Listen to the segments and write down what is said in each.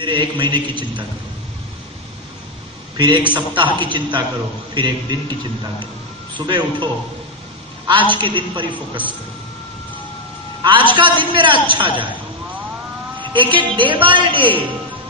फिर 1 महीने की चिंता करो, फिर 1 सप्ताह की चिंता करो, फिर 1 दिन की चिंता करो। सुबह उठो, आज के दिन पर ही फोकस करो। आज का दिन मेरा अच्छा जाए। एक एक डे बाय डे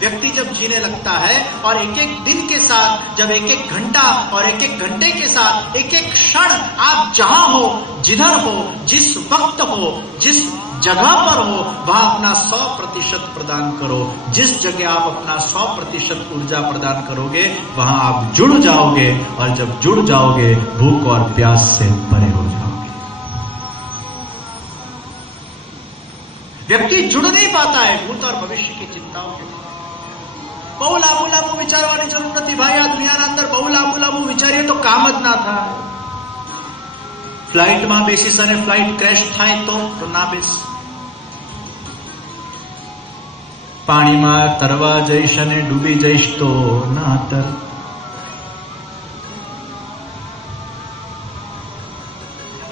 व्यक्ति जब जीने लगता है और एक एक दिन के साथ, जब एक एक घंटा और एक एक घंटे के साथ, एक एक क्षण आप जहां हो, जिधर हो, जिस वक्त हो, जिस जगह पर हो, वहां अपना 100% प्रदान करो। जिस जगह आप अपना 100% ऊर्जा प्रदान करोगे वहां आप जुड़ जाओगे, और जब जुड़ जाओगे भूख और प्यास से परे हो जाओगे। व्यक्ति जुड़ नहीं पाता है भूत और भविष्य की चिंताओं के। बहु लांबू विचारवानी जरूर नहीं भाई। आ दुनियाना अंदर बहु लांबू विचारिए तो काम ज ना था। फ्लाइट में बेसीस अने फ्लाइट क्रेश थाय तो ना बेस। पानी में तरवा जईश अने डूबी जईश तो ना तर।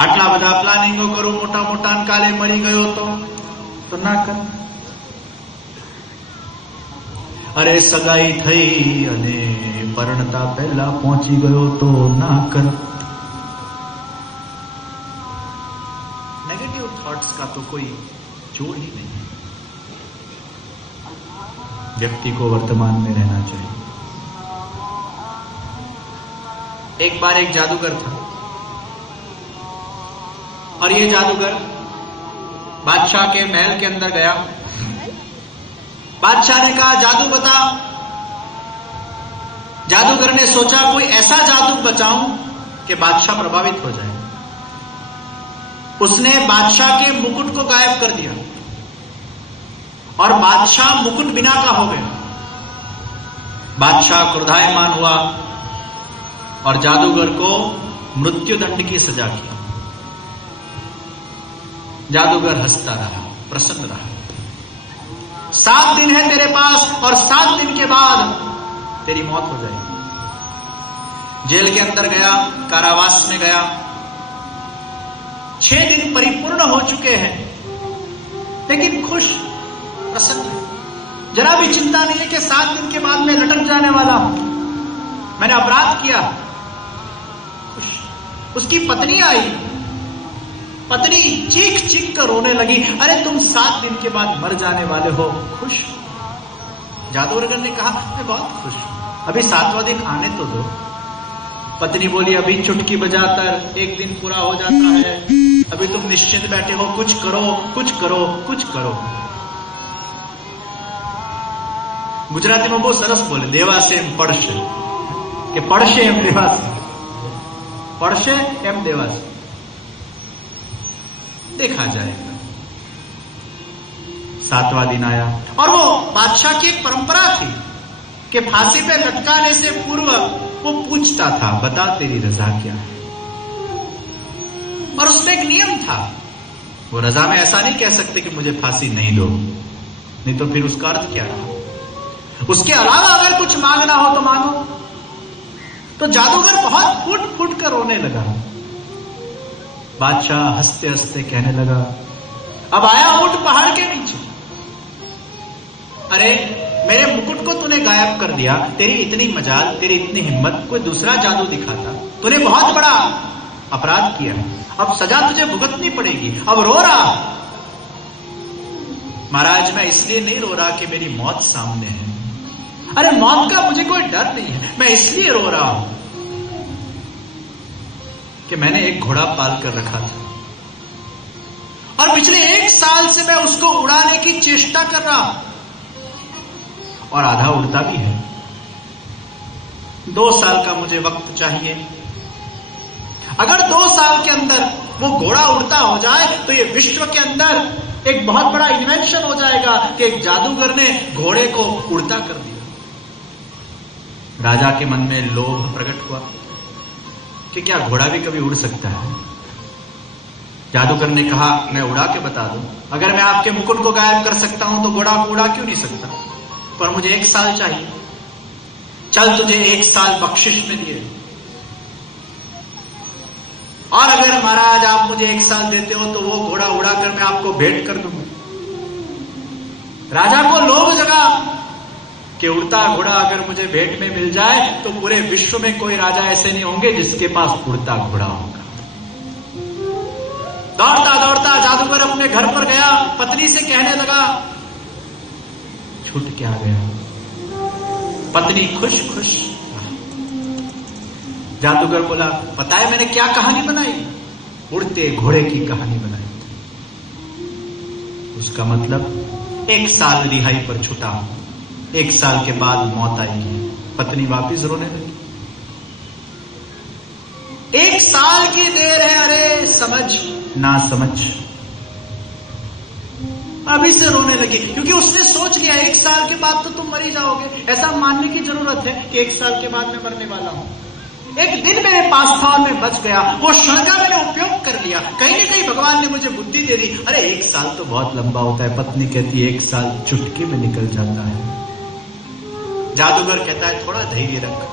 आटला बधा प्लानिंगो करूं मोटा मोटा काले मरी गयो तो ना कर। अरे सगाई थई अने परणता पहला पहुंची गयो तो ना कर। नेगेटिव थॉट्स का तो कोई जोड़ ही नहीं है। व्यक्ति को वर्तमान में रहना चाहिए। एक बार एक जादूगर था, और ये जादूगर बादशाह के महल के अंदर गया। बादशाह ने कहा जादू बता। जादूगर ने सोचा कोई ऐसा जादू बचाऊं कि बादशाह प्रभावित हो जाए। उसने बादशाह के मुकुट को गायब कर दिया और बादशाह मुकुट बिना का हो गया। बादशाह क्रोधायमान हुआ और जादूगर को मृत्युदंड की सजा की। जादूगर हंसता रहा, प्रसन्न रहा। 7 दिन है तेरे पास और 7 दिन के बाद तेरी मौत हो जाएगी। जेल के अंदर गया, कारावास में गया। 6 दिन परिपूर्ण हो चुके हैं, लेकिन खुश, प्रसन्न। जरा भी चिंता नहीं है कि 7 दिन के बाद मैं लटक जाने वाला हूं, मैंने अपराध किया। खुश। उसकी पत्नी आई। पत्नी चीख चीख कर रोने लगी, अरे तुम 7 दिन के बाद मर जाने वाले हो, खुश? जादूगर ने कहा मैं बहुत खुश, अभी 7वां दिन आने तो दो। पत्नी बोली अभी चुटकी बजाकर 1 दिन पूरा हो जाता है, अभी तुम निश्चिंत बैठे हो, कुछ करो कुछ करो कुछ करो। गुजराती में बहुत सरस बोले, देवासे एम पड़शे, कि पड़शे एम देवासे, पड़शे एम देवासे, देखा जाएगा। 7वां दिन आया और वो बादशाह की एक परंपरा थी कि फांसी पे लटकाने से पूर्व वो पूछता था बता तेरी रजा क्या है। और उसमें एक नियम था, वो रजा में ऐसा नहीं कह सकते कि मुझे फांसी नहीं दो, नहीं तो फिर उसका अर्थ क्या रहा। उसके अलावा अगर कुछ मांगना हो तो मांगो। तो जादूगर बहुत फूट फूट कर रोने लगा। बादशाह हंसते हंसते कहने लगा अब आया ऊंट पहाड़ के नीचे। अरे मेरे मुकुट को तूने गायब कर दिया, तेरी इतनी मजाल, तेरी इतनी हिम्मत, कोई दूसरा जादू दिखाता। तूने बहुत बड़ा अपराध किया है, अब सजा तुझे भुगतनी पड़ेगी, अब रो रहा। महाराज मैं इसलिए नहीं रो रहा कि मेरी मौत सामने है। अरे मौत का मुझे कोई डर नहीं है, मैं इसलिए रो रहा हूं कि मैंने एक घोड़ा पाल कर रखा था और पिछले 1 साल से मैं उसको उड़ाने की चेष्टा कर रहा हूं और आधा उड़ता भी है। 2 साल का मुझे वक्त चाहिए। अगर 2 साल के अंदर वो घोड़ा उड़ता हो जाए तो ये विश्व के अंदर एक बहुत बड़ा इन्वेंशन हो जाएगा कि एक जादूगर ने घोड़े को उड़ता कर दिया। राजा के मन में लोभ प्रकट हुआ कि क्या घोड़ा भी कभी उड़ सकता है। जादूगर ने कहा मैं उड़ा के बता दूं, अगर मैं आपके मुकुट को गायब कर सकता हूं तो घोड़ा को उड़ा क्यों नहीं सकता, पर मुझे 1 साल चाहिए। चल तुझे 1 साल बख्शिश में दिए, और अगर महाराज आप मुझे 1 साल देते हो तो वो घोड़ा उड़ाकर मैं आपको भेंट कर दूंगा। राजा को लोभ जगा कि उड़ता घोड़ा अगर मुझे भेंट में मिल जाए तो पूरे विश्व में कोई राजा ऐसे नहीं होंगे जिसके पास उड़ता घोड़ा होगा। दौड़ता दौड़ता जादूगर अपने घर पर गया, पत्नी से कहने लगा, छूट क्या गया। पत्नी खुश खुश। जादूगर बोला, पता है मैंने क्या कहानी बनाई? उड़ते घोड़े की कहानी बनाई। उसका मतलब 1 साल रिहाई पर छुटा, 1 साल के बाद मौत आएगी। पत्नी वापिस रोने लगी। 1 साल की देर है, अरे समझ ना समझ। अभी से रोने लगी क्योंकि उसने सोच लिया 1 साल के बाद तो तुम मर ही जाओगे। ऐसा मानने की जरूरत है कि 1 साल के बाद मैं मरने वाला हूं। एक दिन मेरे पास था और मैं बच गया, वो क्षण का मैंने उपयोग कर लिया। कहीं ना कहीं भगवान ने मुझे बुद्धि दे दी। अरे 1 साल तो बहुत लंबा होता है। पत्नी कहती है 1 साल चुटकी में निकल जाता है। जादूगर कहता है थोड़ा धैर्य रख।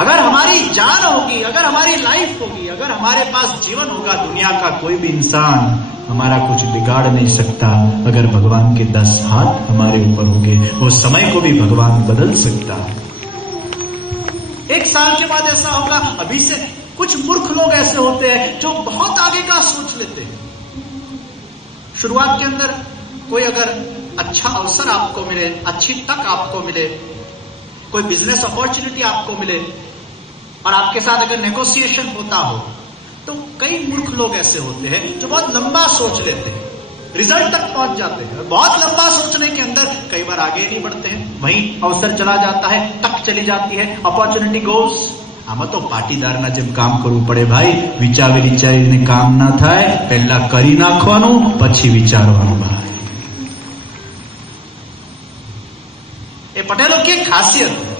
अगर हमारी जान होगी, अगर हमारी लाइफ होगी, अगर हमारे पास जीवन होगा, दुनिया का कोई भी इंसान हमारा कुछ बिगाड़ नहीं सकता। अगर भगवान के 10 हाथ हमारे ऊपर होंगे, वो समय को भी भगवान बदल सकता है। 1 साल के बाद ऐसा होगा। अभी से कुछ मूर्ख लोग ऐसे होते हैं जो बहुत आगे का सोच लेते हैं। शुरुआत के अंदर कोई अगर अच्छा अवसर आपको मिले, अच्छी तक आपको मिले, कोई बिजनेस अपॉर्चुनिटी आपको मिले और आपके साथ अगर नेगोशिएशन होता हो, तो कई मूर्ख लोग ऐसे होते हैं जो बहुत लंबा सोच लेते हैं, रिजल्ट तक पहुंच जाते हैं। बहुत लंबा सोचने के अंदर कई बार आगे नहीं बढ़ते हैं, वहीं अवसर चला जाता है, तक चली जाती है, अपॉर्चुनिटी गोस। આમાં તો પાટીદારના જેમ કામ કરવું પડે ભાઈ। વિચારી વિચારીને કામ ના થાય, પહેલા કરી નાખવાનું પછી વિચારવાનું ભાઈ। એ પટેલો की खासियत है।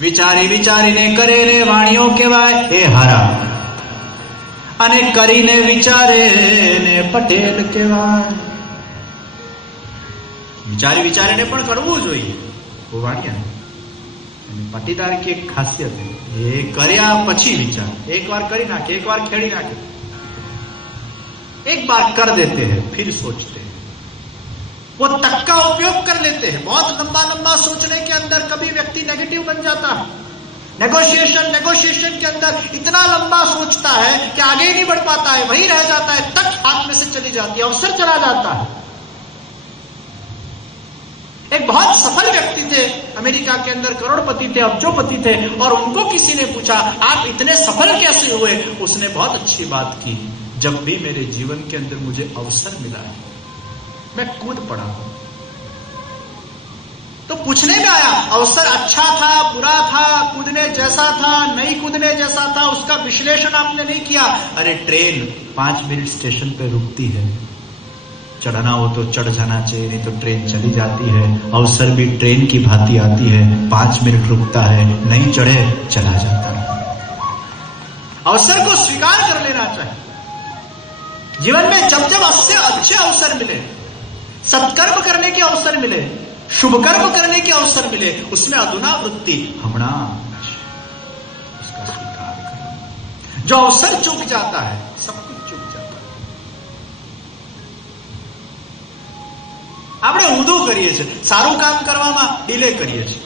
વિચારી વિચારીને કરે રે વાણીઓ કહેવાય એ હારા, અને કરીને વિચારે ને પટેલ કહેવાય। વિચારી વિચારીને પણ કરવું જોઈએ, वो વાણિયા। पाटीदार की एक खासियत है, ये કર્યા પછી विचार। एक बार करी नाखे, एक बार खेड़ी नाखे, एक बार कर देते हैं फिर सोचते हैं। वो तक का उपयोग कर लेते हैं। बहुत लंबा लंबा सोचने के अंदर कभी व्यक्ति नेगेटिव बन जाता है। नेगोशिएशन के अंदर इतना लंबा सोचता है कि आगे ही नहीं बढ़ पाता है, वहीं रह जाता है, तक हाथ में से चली जाती है, अवसर चला जाता है। एक बहुत सफल व्यक्ति थे, अमेरिका के अंदर करोड़पति थे, अब्जोपति थे, और उनको किसी ने पूछा आप इतने सफल कैसे हुए? उसने बहुत अच्छी बात की, जब भी मेरे जीवन के अंदर मुझे अवसर मिला है मैं कूद पड़ा हूं। तो पूछने में आया अवसर अच्छा था, बुरा था, कूदने जैसा था, नहीं कूदने जैसा था, उसका विश्लेषण आपने नहीं किया। अरे ट्रेन 5 मिनट स्टेशन पे रुकती है, चढ़ना हो तो चढ़ जाना चाहिए, नहीं तो ट्रेन चली जाती है। अवसर भी ट्रेन की भांति आती है, 5 मिनट रुकता है, नहीं चढ़े चला जाता है। अवसर को स्वीकार कर लेना चाहिए। जीवन में जब जब अच्छे अवसर मिले, सत्कर्म करने के अवसर मिले, शुभ कर्म करने के अवसर मिले, उसमें अधुना वृत्ति हमणा उसका स्वीकार करो। जो अवसर चूक जाता है सब कुछ चूक जाता है। આપણે ઊંધું કરીએ છીએ, સારું કામ કરવામાં ડિલે કરીએ છીએ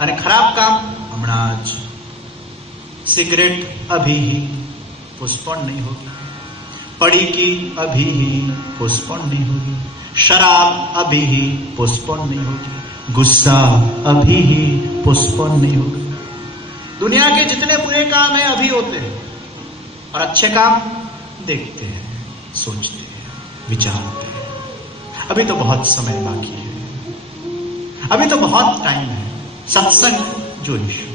અને ખરાબ કામ હમણાં જ। सिगरेट अभी ही पोस्टपोन नहीं होगी, पड़ी की अभी ही पोस्टपोन नहीं होगी, शराब अभी ही पोस्टपोन नहीं होगी, गुस्सा अभी ही पोस्टपोन नहीं होगी। दुनिया के जितने बुरे काम हैं अभी होते हैं और अच्छे काम देखते हैं, सोचते हैं, विचारते हैं। अभी तो बहुत समय बाकी है, अभी तो बहुत टाइम है। सत्संग जोईशु,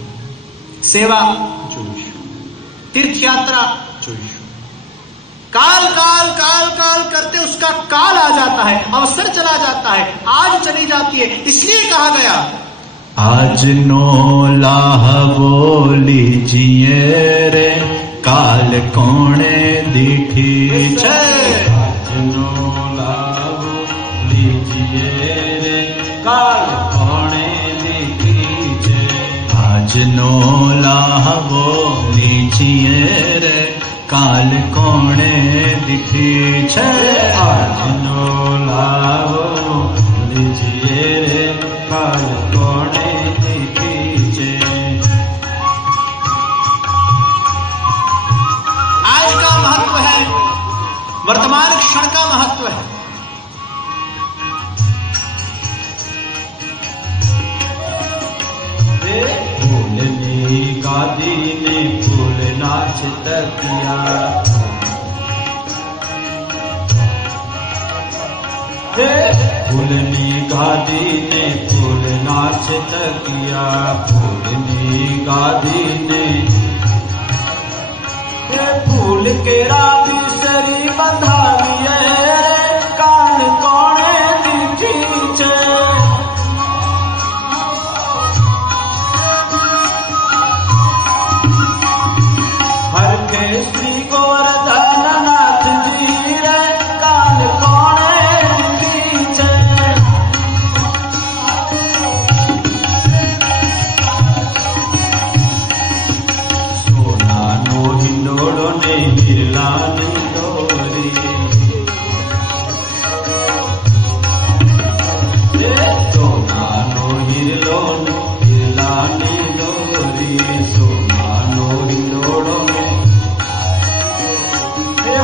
सेवा जोईशु, तीर्थ यात्रा जोईशु। काल काल काल काल करते उसका काल आ जाता है, अवसर चला जाता है, आज चली जाती है। इसलिए कहा गया आज नो लाहवो लीजिए रे, काल कोणे दीठी छे। आज नो लाहवो लीजिए रे, काल कोणे दीठी छे। आज नो लाहवो लीजिए रे, काल कोणे दीठी छे। आज नो लाहवो लीजिए रे काल कोणे दीजिए। आज का महत्व है, वर्तमान क्षण का महत्व है। फूलनी गादी ने फूल नाच किया, फूलनी गादी ने फूल नाच किया, फूलनी गादी ने फूल के रावी सरी बंधा लिए कान कोणे दीजिए। हर के श्री गोवर्धन नाथ जी रे कान कोणे दीजिए। सोना नो हिंडोड़ो ने हिरला निंदोरी, सोना नो हिरलो हिरला निंदोरी, सोना नो हिंडोड़ो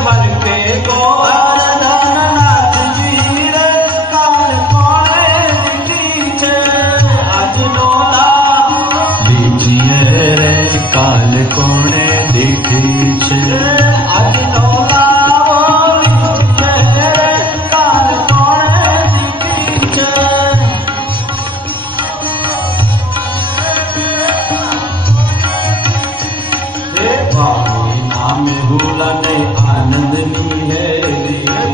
हर के गोवर्धन नाथ जी रे काल कोणे दीजिए। आज नोला दीजिए रे काल कोणे दीजिए। आज नोला दीजिए रे काल कोणे दीजिए। हे बाबी नाम हुला ने आनंद नी है रे,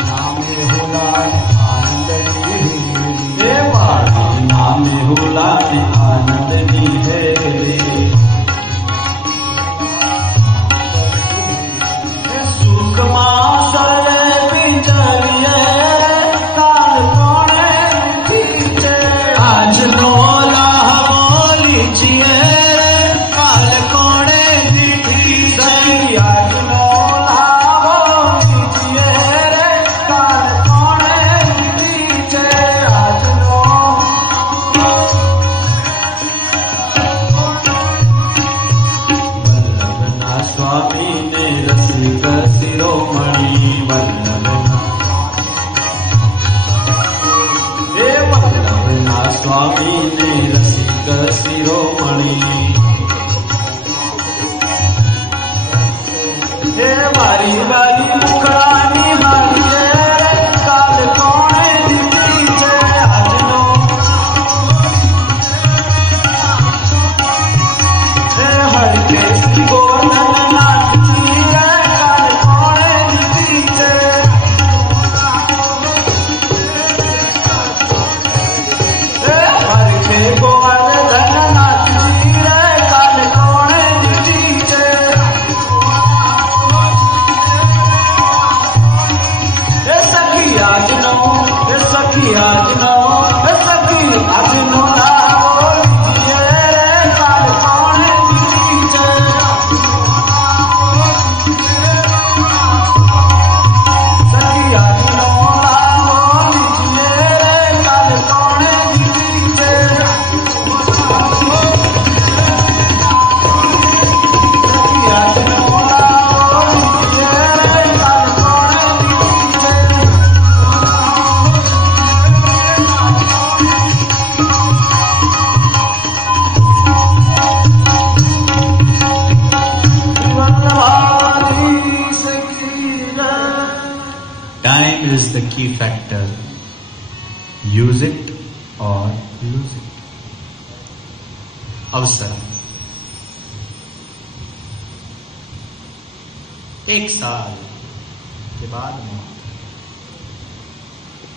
नाम हुला आनंद नी है, बाबी नाम हुला ने आनंद नी है रे। सुख मासर बिचरिए काल कोणे दीजिए। आज नोला लीजिए काल कोणे दीजिए। आज नोला लीजिए रे काल कोणे दीजिए। आज वल्लभना स्वामी ने रसिक शिरोमणि, वल्लभना वल्लभना स्वामी ने रसिक शिरोमणि। हे मारी बारी मुखरानी मारिए काल कोणे दीजिए। आज नो हर के श्री गोवर्धन नाथ जी रे काल कोणे दीजिए। हर के गोवर्धन नाथ जी रे काल कोणे दीजिए। सखी आज नो, सखी आज नो, सखी आज नो लाओ लीजिए रे काल कोणे दीजिए। सखी आज नो लाओ लीजिए रे काल कोणे दीजिए। सखी आज नो लाओ लीजिए रे काल कोणे दीजिए। Time is the key factor. Use it or lose it. अवसर, एक साल के बाद मौत।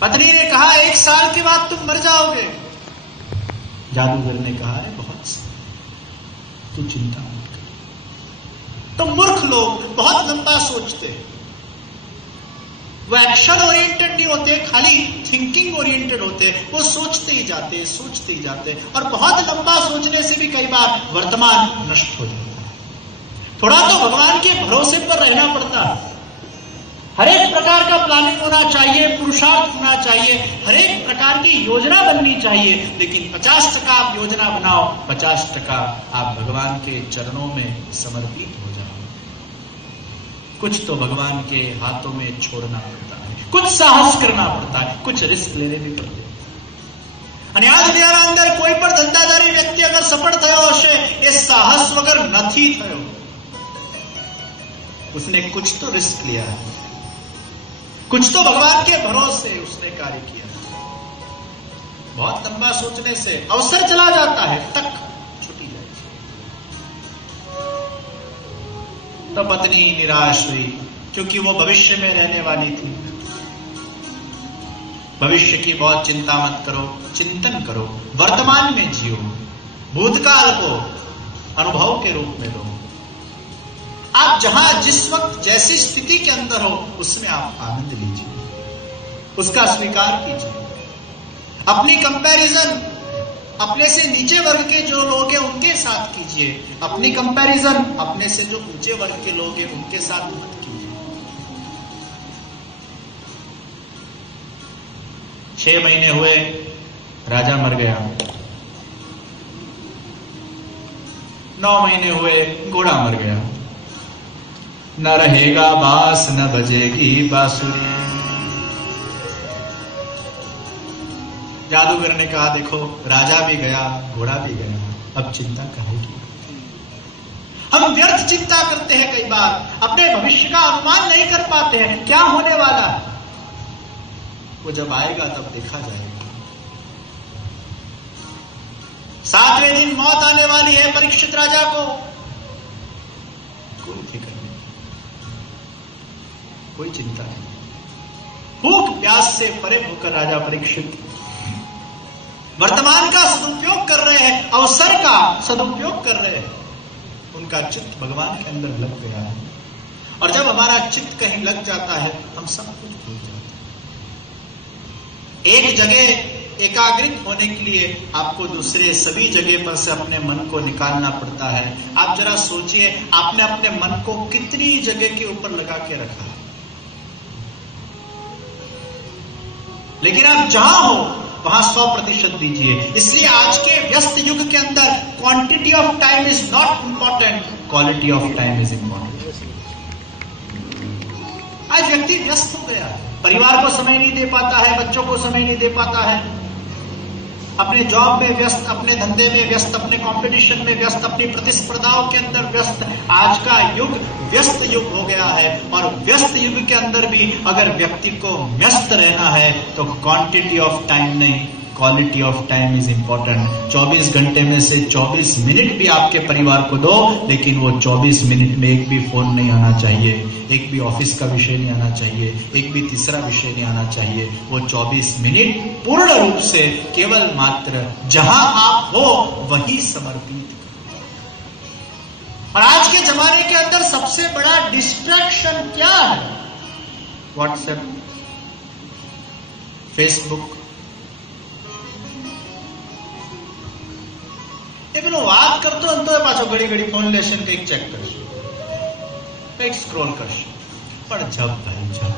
पत्नी ने कहा 1 साल के बाद तुम मर जाओगे। जादूगर ने कहा है बहुत सही, तू चिंता मत कर। तो मूर्ख लोग बहुत लंबा सोचते हैं, वो एक्शन ओरिएंटेड नहीं होते, खाली थिंकिंग ओरिएंटेड होते। वो सोचते ही जाते और बहुत लंबा सोचने से भी कई बार वर्तमान नष्ट हो जाता है। थोड़ा तो भगवान के भरोसे पर रहना पड़ता है। हर एक प्रकार का प्लानिंग होना चाहिए, पुरुषार्थ होना चाहिए, हर एक प्रकार की योजना बननी चाहिए, लेकिन 50% आप योजना बनाओ, 50% आप भगवान के चरणों में समर्पित हो जाओ। कुछ तो भगवान के हाथों में छोड़ना पड़ता है, कुछ साहस करना पड़ता है, कुछ रिस्क लेने भी पड़ते हैं। અને આ દુનિયાના અંદર કોઈ પણ ધંધાદારી વ્યક્તિ અગર સફળ થયો હશે એ સાહસ વગર નથી થયો। उसने कुछ तो रिस्क लिया है, कुछ तो भगवान के भरोसे उसने कार्य किया। बहुत लंबा सोचने से अवसर चला जाता है, तक छुट्टी जाए। तो पत्नी निराश हुई क्योंकि वो भविष्य में रहने वाली थी। भविष्य की बहुत चिंता मत करो, चिंतन करो, वर्तमान में जियो, भूतकाल को अनुभव के रूप में लो। आप जहां जिस वक्त जैसी स्थिति के अंदर हो उसमें आप आनंद लीजिए, उसका स्वीकार कीजिए। अपनी कंपैरिजन अपने से नीचे वर्ग के जो लोग हैं उनके साथ कीजिए, अपनी कंपैरिजन अपने से जो ऊंचे वर्ग के लोग हैं उनके साथ मत कीजिए। 6 महीने हुए, राजा मर गया। 9 महीने हुए, घोड़ा मर गया। न रहेगा बास न बजेगी बांसुरी। जादूगर ने कहा, देखो राजा भी गया, घोड़ा भी गया, अब चिंता करेगी। हम व्यर्थ चिंता करते हैं, कई बार अपने भविष्य का अनुमान नहीं कर पाते हैं, क्या होने वाला है। वो जब आएगा तब देखा जाएगा। 7वें दिन मौत आने वाली है परीक्षित राजा को। कोई फिक्र नहीं, कोई चिंता नहीं। भूख प्यास से परे होकर राजा परीक्षित वर्तमान का सदुपयोग कर रहे हैं, अवसर का सदुपयोग कर रहे हैं। उनका चित्त भगवान के अंदर लग गया है, और जब हमारा चित्त कहीं लग जाता है हम सब कुछ भूल जाते हैं। एक जगह एकाग्रित होने के लिए आपको दूसरे सभी जगह पर से अपने मन को निकालना पड़ता है। आप जरा सोचिए, आपने अपने मन को कितनी जगह के ऊपर लगा के रखा है, लेकिन आप जहां हो वहां 100% दीजिए। इसलिए आज के व्यस्त युग के अंदर quantity of time is not important, quality of time is important. आज व्यक्ति व्यस्त हो गया है, परिवार को समय नहीं दे पाता है, बच्चों को समय नहीं दे पाता है, अपने जॉब में व्यस्त, अपने धंधे में व्यस्त, अपने कंपटीशन में व्यस्त, अपनी प्रतिस्पर्धाओं के अंदर व्यस्त। आज का युग व्यस्त युग हो गया है, और व्यस्त युग के अंदर भी अगर व्यक्ति को व्यस्त रहना है तो क्वांटिटी ऑफ टाइम नहीं, quality of time is important. 24 घंटे में से 24 मिनट भी आपके परिवार को दो, लेकिन वो 24 मिनट में एक भी फोन नहीं आना चाहिए, एक भी ऑफिस का विषय नहीं आना चाहिए, एक भी तीसरा विषय नहीं आना चाहिए। वो 24 मिनट पूर्ण रूप से केवल मात्र जहां आप हो वही समर्पित। और आज के जमाने के अंदर सबसे बड़ा डिस्ट्रैक्शन क्या है? WhatsApp, Facebook. પેલો વાત કરતો હતો પાછો ઘડી ઘડી ફોન લેશે, કંઈક ચેક કરશે, કંઈક સ્ક્રોલ કરશે, પણ જબ ભાઈ જબ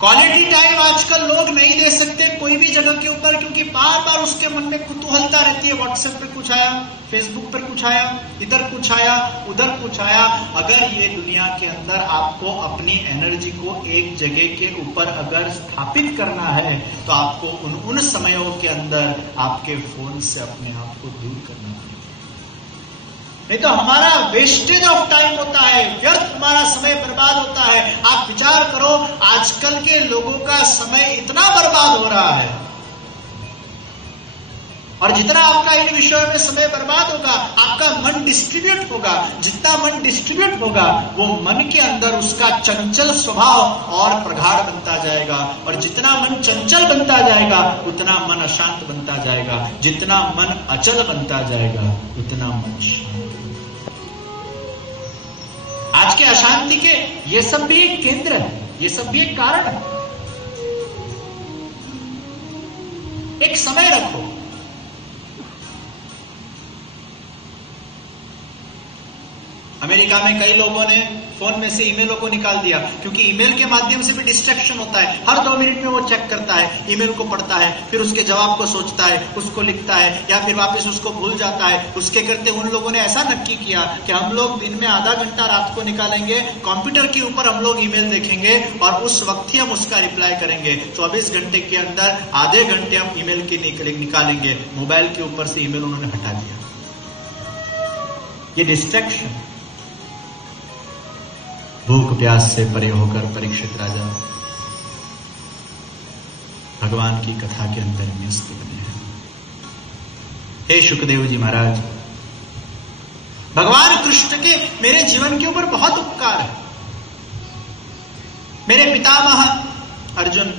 क्वालिटी टाइम आजकल लोग नहीं दे सकते कोई भी जगह के ऊपर, क्योंकि बार बार उसके मन में कुतूहलता रहती है। व्हाट्सएप पे कुछ आया, फेसबुक पर कुछ आया, इधर कुछ आया, उधर कुछ आया। अगर ये दुनिया के अंदर आपको अपनी एनर्जी को एक जगह के ऊपर अगर स्थापित करना है तो आपको उन समयों के अंदर आपके फोन से अपने आप को दूर करना है, नहीं तो हमारा वेस्टेज ऑफ टाइम होता है, व्यर्थ हमारा समय बर्बाद होता है। आप विचार करो, आजकल के लोगों का समय इतना बर्बाद हो रहा है, और जितना आपका इन विषयों में समय बर्बाद होगा, आपका मन डिस्ट्रीब्यूट होगा। जितना मन डिस्ट्रीब्यूट होगा, वो मन के अंदर उसका चंचल स्वभाव और प्रगाढ़ बनता जाएगा, और जितना मन चंचल बनता जाएगा उतना मन अशांत बनता जाएगा, जितना मन अचल बनता जाएगा उतना मन शांत। आज के अशांति के ये सब भी एक केंद्र है, ये सब भी एक कारण है। एक समय रखो, हमें अमेरिका में कई लोगों ने फोन में से ईमेलों को निकाल दिया, क्योंकि ईमेल के माध्यम से भी डिस्ट्रैक्शन होता है। हर 2 मिनट में वो चेक करता है, ईमेल को पढ़ता है, फिर उसके जवाब को सोचता है, उसको लिखता है, या फिर वापस उसको भूल जाता है। उसके करते उन लोगों ने ऐसा नक्की किया कि हम लोग दिन में आधा घंटा रात को निकालेंगे, कंप्यूटर के ऊपर हम लोग ईमेल देखेंगे और उस वक्त ही हम उसका रिप्लाई करेंगे। 24 घंटे के अंदर आधे घंटे हम ईमेल की निकालेंगे। मोबाइल के ऊपर से ईमेल उन्होंने हटा दिया। ये डिस्ट्रैक्शन। भूख प्यास से परे होकर परीक्षित राजा भगवान की कथा के अंदर न्यस्त बने हैं। हे शुकदेव जी महाराज, भगवान कृष्ण के मेरे जीवन के ऊपर बहुत उपकार है। मेरे पितामह अर्जुन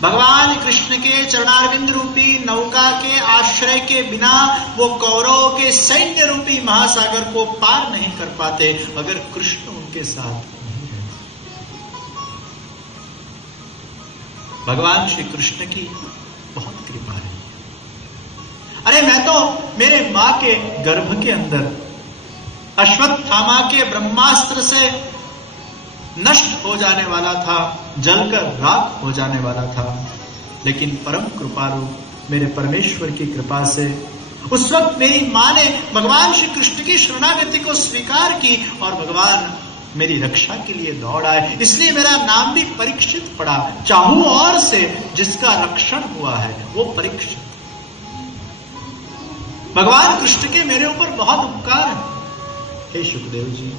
भगवान कृष्ण के चरणारविंद रूपी नौका के आश्रय के बिना वो कौरवों के सैन्य रूपी महासागर को पार नहीं कर पाते अगर कृष्ण उनके साथ नहीं है। भगवान श्री कृष्ण की बहुत कृपा है। अरे मैं तो मेरे मां के गर्भ के अंदर अश्वत्थामा के ब्रह्मास्त्र से नष्ट हो जाने वाला था, जलकर राख हो जाने वाला था, लेकिन परम कृपालु मेरे परमेश्वर की कृपा से उस वक्त मेरी मां ने भगवान श्री कृष्ण की शरणागति को स्वीकार की और भगवान मेरी रक्षा के लिए दौड़ आए। इसलिए मेरा नाम भी परीक्षित पड़ा। चाहू और से जिसका रक्षण हुआ है वो परीक्षित। भगवान कृष्ण के मेरे ऊपर बहुत उपकार है। हे शुकदेव जी,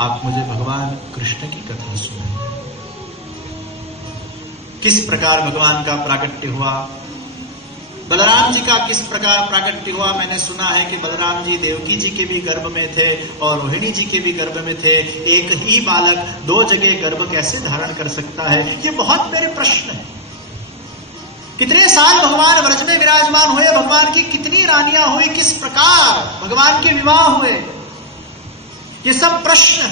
आप मुझे भगवान कृष्ण की कथा सुनाइए। किस प्रकार भगवान का प्राकट्य हुआ, बलराम जी का किस प्रकार प्राकट्य हुआ। मैंने सुना है कि बलराम जी देवकी जी के भी गर्भ में थे और रोहिणी जी के भी गर्भ में थे। एक ही बालक 2 जगह गर्भ कैसे धारण कर सकता है, ये बहुत मेरे प्रश्न है। कितने साल भगवान व्रज में विराजमान हुए, भगवान की कितनी रानियां हुई, किस प्रकार भगवान के विवाह हुए, ये सब प्रश्न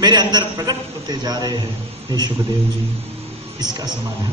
मेरे अंदर प्रकट होते जा रहे हैं। हे शुकदेव जी, इसका समाधान